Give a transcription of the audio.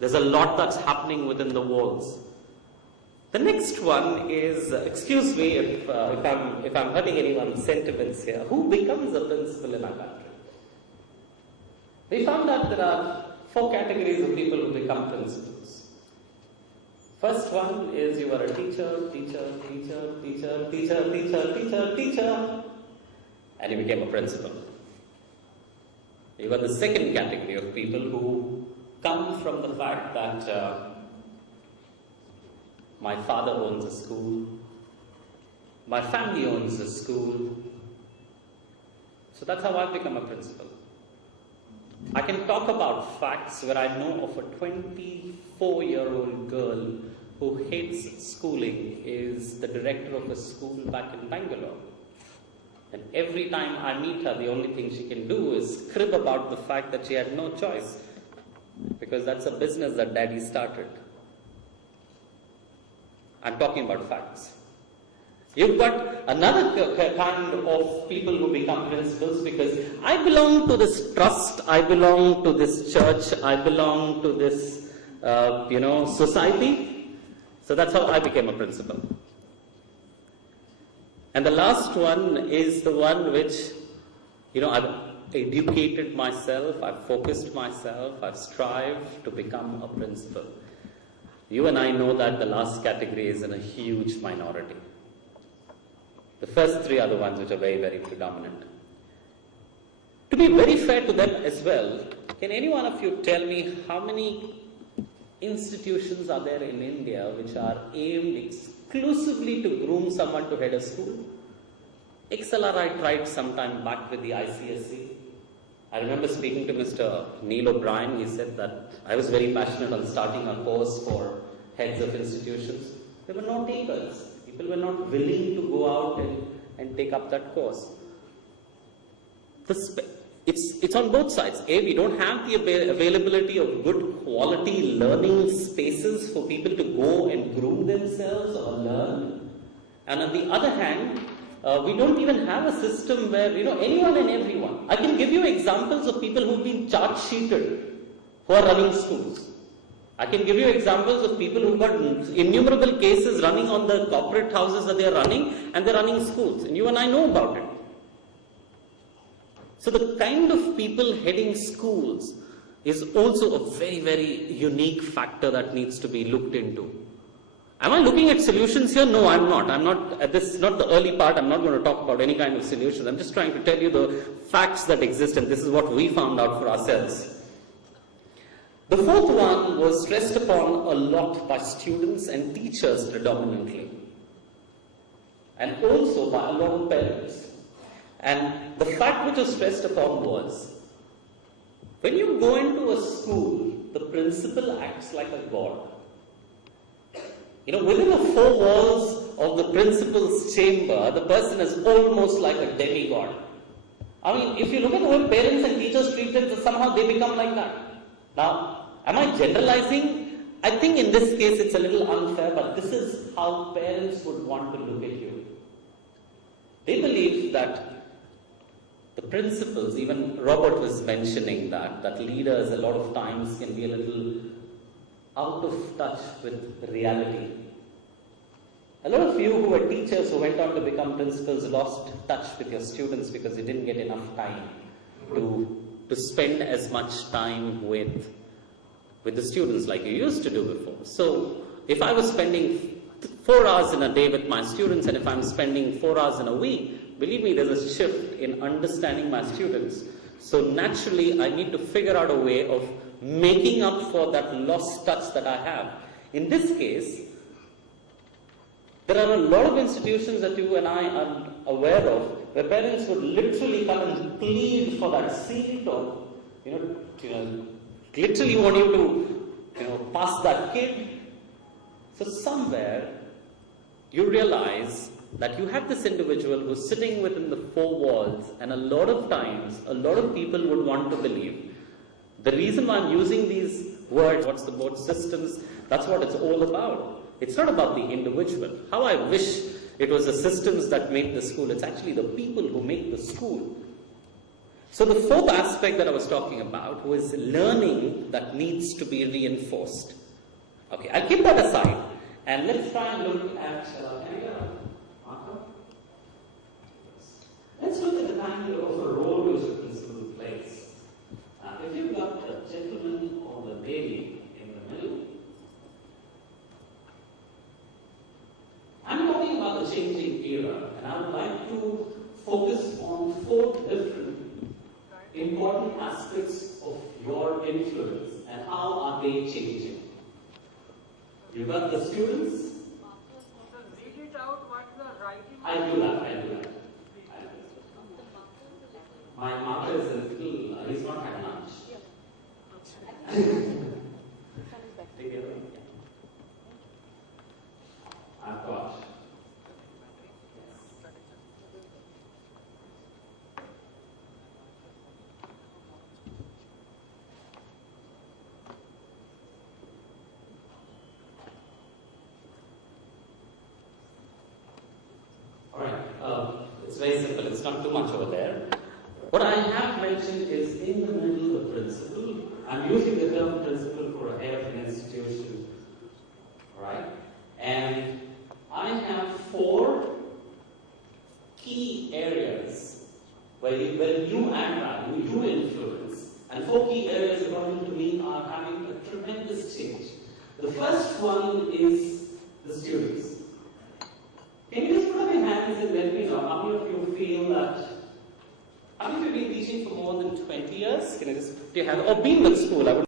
There's a lot that's happening within the walls. The next one is, excuse me if I'm hurting anyone's sentiments here, who becomes a principal in our country? We found out there are 4 categories of people who become principals. First one is you are a teacher, and you became a principal. You are the second category of people who come from the fact that my father owns a school, my family owns a school, so that's how I've become a principal. I can talk about facts where I know of a 24-year-old girl who hates schooling, is the director of a school back in Bangalore. And every time I meet her, the only thing she can do is crib about the fact that she had no choice, because that's a business that daddy started. I'm talking about facts. You've got another kind of people who become principals because I belong to this trust, I belong to this church, I belong to this, society. So that's how I became a principal. And the last one is the one which, I've educated myself, I've focused myself, I've strived to become a principal. You and I know that the last category is in a huge minority. The first 3 are the ones which are very, very predominant. To be very fair to them as well, can any one of you tell me how many institutions are there in India which are aimed exclusively to groom someone to head a school? XLR I tried sometime back with the ICSE. I remember speaking to Mr. Neil O'Brien. He said that I was very passionate on starting a course for heads of institutions. There were no takers. People were not willing to go out and take up that course. It's on both sides. A, we don't have the availability of good quality learning spaces for people to go and groom themselves or learn. And on the other hand, we don't even have a system where, anyone and everyone. I can give you examples of people who've been charge sheeted who are running schools. I can give you examples of people who've got innumerable cases running on the corporate houses that they're running, and they're running schools. And you and I know about it. So the kind of people heading schools is also a very, very unique factor that needs to be looked into. Am I looking at solutions here? No, I'm not. This is not the early part. I'm not going to talk about any kind of solutions. I'm just trying to tell you the facts that exist, and this is what we found out for ourselves. The fourth one was stressed upon a lot by students and teachers predominantly, and also by a lot of parents. And the fact which was stressed upon was, when you go into a school, the principal acts like a god. Within the 4 walls of the principal's chamber, the person is almost like a demigod. I mean, if you look at the way parents and teachers treat them, somehow they become like that. Now, am I generalizing? I think in this case it's a little unfair, but this is how parents would want to look at you. They believe that the principals, even Robert was mentioning that leaders a lot of times can be a little out of touch with reality. A lot of you who were teachers who went on to become principals lost touch with your students because you didn't get enough time to spend as much time with the students like you used to do before. So if I was spending 4 hours in a day with my students, and if I'm spending 4 hours in a week, believe me, there's a shift in understanding my students. So naturally, I need to figure out a way of making up for that lost touch that I have. In this case, there are a lot of institutions that you and I are aware of where parents would literally come and plead for that seat, or literally want you to pass that kid. So somewhere you realize that you have this individual who's sitting within the 4 walls, and a lot of times, a lot of people would want to believe. The reason why I'm using these words, what's the board systems, that's what it's all about. It's not about the individual. How I wish it was the systems that make the school. It's actually the people who make the school. So the fourth aspect that I was talking about was learning that needs to be reinforced. Okay, I'll keep that aside and let's try and look at, can I get a marker? Let's look at the kind of a role which the principal plays. If you've got the gentleman or the lady in the middle, I'm talking about the changing era, and I would like to focus on 4 different important aspects of your influence and how are they changing. You've got the students. Read it out what you are writing. I'll do that. My marker is a little, he's not had lunch. Take it away. I've got. It's very simple, it's not too much over there. What I have mentioned is in the middle the principal. I'm using the term principal for a head of an institution. Alright? And I have 4 key areas where you add value, you influence. And 4 key areas according to me are having a tremendous change. The first one is the students. Can you just put up your hands and let me know how many of you feel that, how many of you have been teaching for more than 20 years? Can you just put your hand, or been with school? I would